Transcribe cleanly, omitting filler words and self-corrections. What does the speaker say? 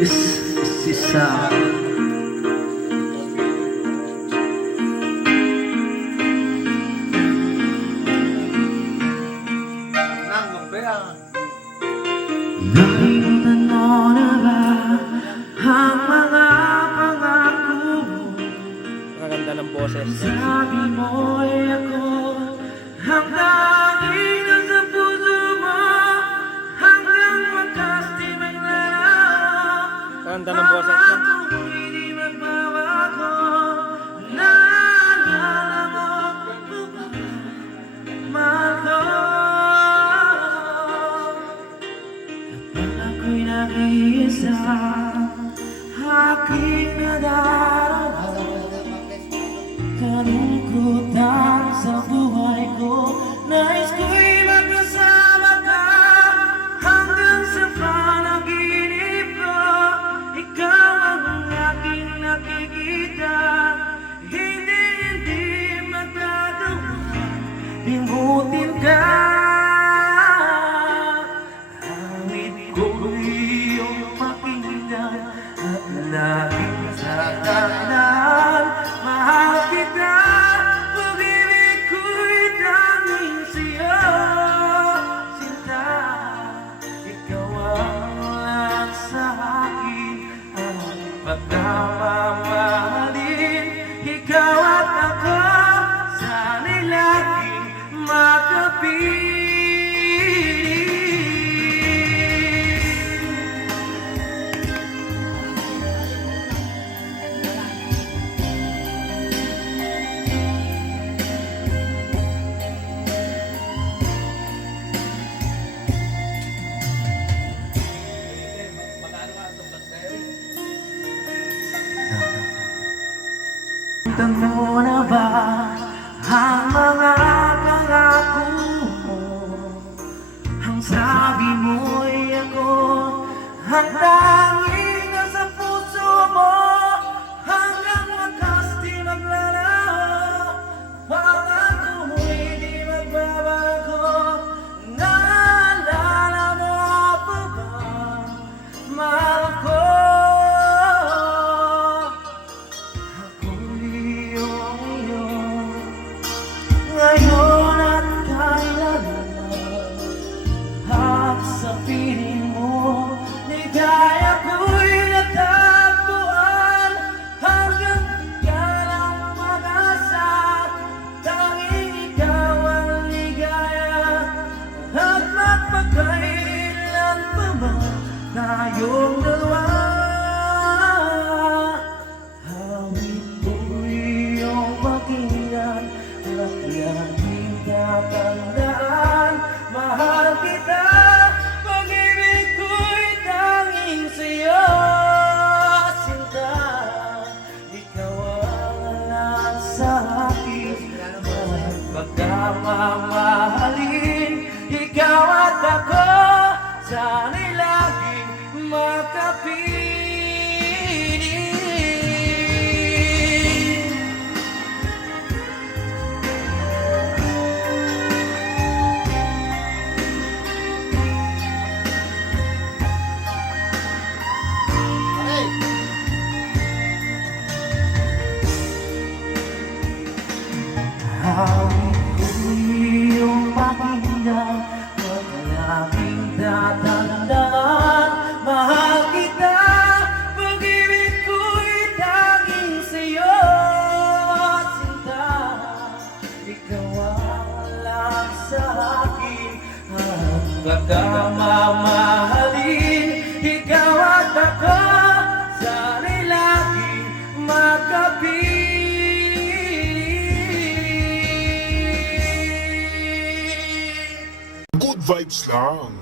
isa. Nakalimutan mo na ba ang mga pangako mo? Maganda ng boses. Sabi mo'y ako ang tanging nasa puso mo hanggang wakas di maglalaw. Maganda ng boses niya. Akong hindi magbabago. Naalala mo ba, mahal ko? Kapag ako'y nag-iisa, aking nadarama kalungkutan sa buhay ko. Nais ko'y magkasama ka hanggang sa panaginip ko. Ikaw ang aking nakikita, hindi magagawa limutin ka. Awit ko'y iyong pakinggan at laging sa tandaan. Mahal kita, pag-ibig ko'y tanging sa'yo, sinta. Ikaw ang lahat sa akin, ang pagmamahalin. Ikaw at ako, sana'y laging magkapiling. Nakalimutan mo na ba ang mga pangako mo? Ang sabi mo'y ako ang tanging nasa puso mo hanggang wakas di maglalaw. Pangako mo'y di magbabago. Naalala mo pa ba, mahal ko? Ngayon at kailanman at sa piling mo, ligaya ko'y natagpuan hanggang ka lang mag-asa. Tanging ikaw ang ligaya at magpagkailan pa man tayong dalawa. Hawig ko'y iyong pakinggan at laging tatandaan. Mahal kita, pag-ibig ko'y tanging sa'yo, sinta. Ikaw ang lahat sa akin, pagmamahalin. Ikaw at ako, sana'y laging magkapiling. Hawig ko'y iyong pakinggan at laging tatandaan. Mahal kita, pag-ibig ko'y tanging sa'yo, sinta. Ikaw ang lahat sa akin, ang pagmamahalin. Ikaw at ako, sana'y laging magkapiling. Good vibes lang.